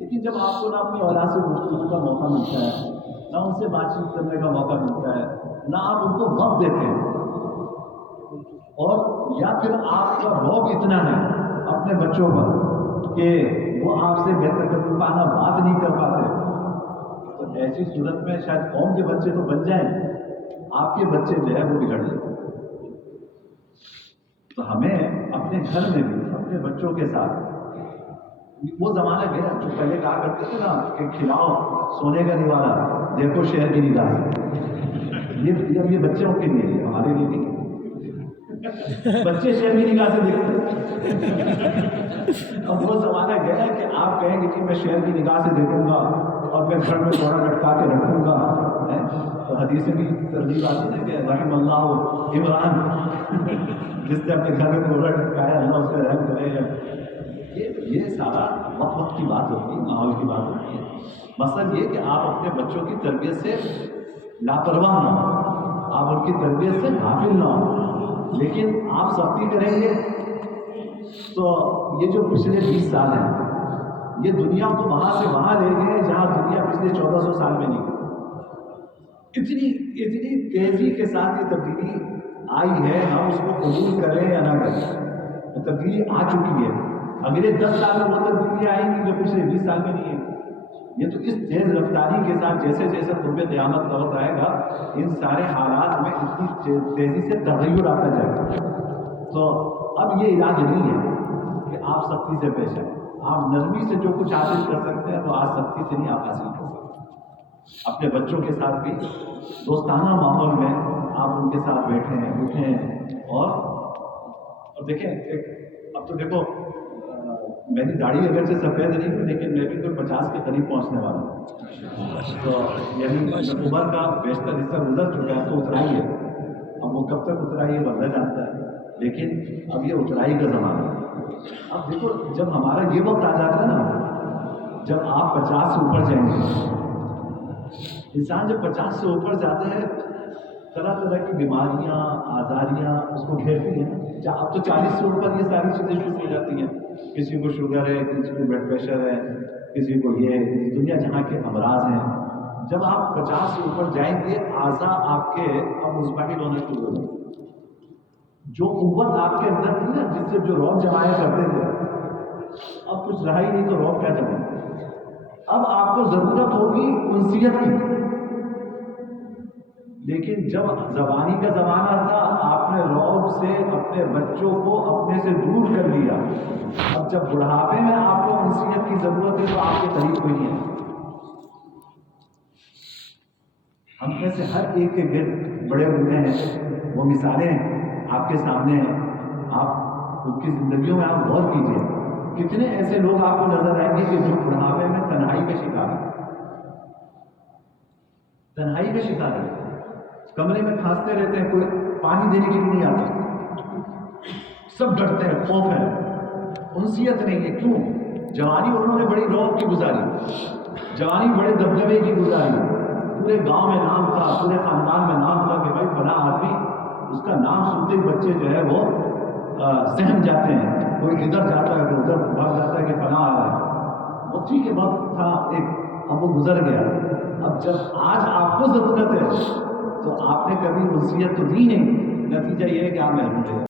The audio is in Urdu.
لیکن جب آپ کو نہ اپنی اولاد سے گفتگو کا موقع ملتا ہے، نہ ان سے بات چیت کرنے کا موقع ملتا ہے، نہ آپ ان کو وقت دیتے ہیں، اور یا پھر آپ کا رعب اتنا ہے اپنے بچوں پر کہ وہ آپ سے بہترانہ بات نہیں کر پاتے، تو ایسی صورت میں شاید قوم کے بچے تو بن جائیں، آپ کے بچے جو ہے وہ بگڑ جاتے ہیں۔ تو ہمیں اپنے گھر میں بھی اپنے بچوں کے ساتھ، وہ زمانہ گیا جو پہلے کہا کرتے تھے نا کہ کھلاؤ سونے کا نوالا، دیکھو شہر کی نگاہ سے، یہ بچوں کے لیے، ہمارے لیے نہیں۔ بچے شہر کی نگاہ سے دیکھتے ہیں۔ اب وہ زمانہ گیا ہے کہ آپ کہیں گے کہ میں شہر کی نگاہ سے دیکھوں گا اور میں گھر میں تھوڑا لٹکا کے رکھوں گا، تو حدیث میں بھی ترغیب آتی ہے کہ رحم اللہ عمران، جس نے اپنے گھر میں کوڑا لٹکایا اللہ اس کا رحم کرے گا۔ یہ سارا وقت کی بات ہوتی ہے، ماحول کی بات ہوتی ہے۔ مقصد یہ کہ آپ اپنے بچوں کی تربیت سے لاپرواہ نہ ہوں، آپ ان کی تربیت سے غافل نہ ہوں، لیکن آپ سختی کریں گے تو یہ جو پچھلے 20 سال ہیں یہ دنیا کو وہاں سے وہاں لے گئے جہاں دنیا پچھلے 1400 سال میں نہیں گئی۔ اتنی تیزی کے ساتھ یہ تبدیلی آئی ہے، ہم اس کو قبول کریں یا نہ کریں، تبدیلی آ چکی ہے۔ اگلے 10 سال میں وہ تبدیلیاں آئیں گی جو پچھلے 20 سال میں نہیں ہے۔ یہ تو اس تیز رفتاری کے ساتھ جیسے جیسے قرب قیامت کا وقت آئے گا، ان سارے حالات میں اتنی تیزی سے تغیر آتا جائے گا۔ تو اب یہ علاج نہیں ہے کہ آپ سختی سے پیش آئیں، آپ نرمی سے جو کچھ حاصل کر سکتے ہیں تو آج سختی سے نہیں آپ حاصل کر سکتے۔ اپنے بچوں کے ساتھ بھی دوستانہ ماحول میں آپ ان کے ساتھ بیٹھیں اٹھیں، اور دیکھیں اب تو دیکھو میری داڑھی اگرچہ سفید نہیں ہے لیکن میں بھی کوئی 50 کے قریب پہنچنے والا ہوں، تو یعنی عمر کا بیشتر حصہ گزر چکا ہے، تو اترائی ہے۔ اب وہ کب تک اترائی ہے اللہ جانتا ہے، لیکن اب یہ اترائی کا زمانہ ہے۔ اب دیکھو جب ہمارا یہ وقت آ جاتا ہے نا، جب آپ 50 سے اوپر جائیں گے، انسان جب 50 سے اوپر جاتا ہے طرح طرح کی بیماریاں آزاریاں اس کو گھیرتی ہیں۔ اب تو 40 سے اوپر یہ ساری چیزیں شروع ہو جاتی ہیں، کسی کو شوگر ہے، کسی کو بلڈ پریشر ہے، کسی کو یہ دنیا جہاں کے امراض ہیں۔ جب آپ 50 سے اوپر جائیں گے اعضاء آپ کے اب مزمحل ہونا شروع ہو جائیں گے۔ جو قوت آپ کے اندر تھی نا، جس سے جو روب جمایا کرتے تھے، اب کچھ رہا ہی نہیں تو روب کیا جمائیں۔ اب آپ کو ضرورت ہوگی انسیت کی، لیکن جب زبانی کا زمانہ تھا آپ نے روب سے اپنے بچوں کو اپنے سے دور کر دیا۔ اب جب بڑھاپے میں آپ کو انسیت کی ضرورت ہے تو آپ کے قریب کوئی نہیں ہے۔ ہم میں سے ہر ایک کے گرد بڑے بوڑھے ہیں، وہ مثالیں آپ کے سامنے ہیں، آپ ان کی زندگیوں میں آپ غور کیجیے، کتنے ایسے لوگ آپ کو نظر آئیں گے کہ جو بڑھاپے میں تنہائی کا شکار ہے، تنہائی کا شکار ہے، کمرے میں کھانستے رہتے ہیں، کوئی پانی دینے کے لیے نہیں آتا، سب ڈرتے ہیں، خوف ہے، انسیت نہیں ہے۔ کیوں؟ جوانی انہوں نے بڑی روب کی گزاری، جوانی بڑے دبدبے کی گزاری، پورے گاؤں میں نام تھا، پورے خاندان میں نام تھا کہ بھائی فلاں آدمی، اس کا نام سنتے ہی بچے جو ہے وہ سہم جاتے ہیں، کوئی ادھر جاتا ہے کوئی ادھر بھاگ جاتا ہے کہ فلاں آ رہا ہے۔ وہ ٹھیک ہے وقت تھا ایک، اب وہ گزر گیا۔ اب جب آج آپ کو ضرورت ہے تو آپ نے کبھی وصیت تو دی نہیں، نتیجہ یہ ہے کہ آپ محروم رہے۔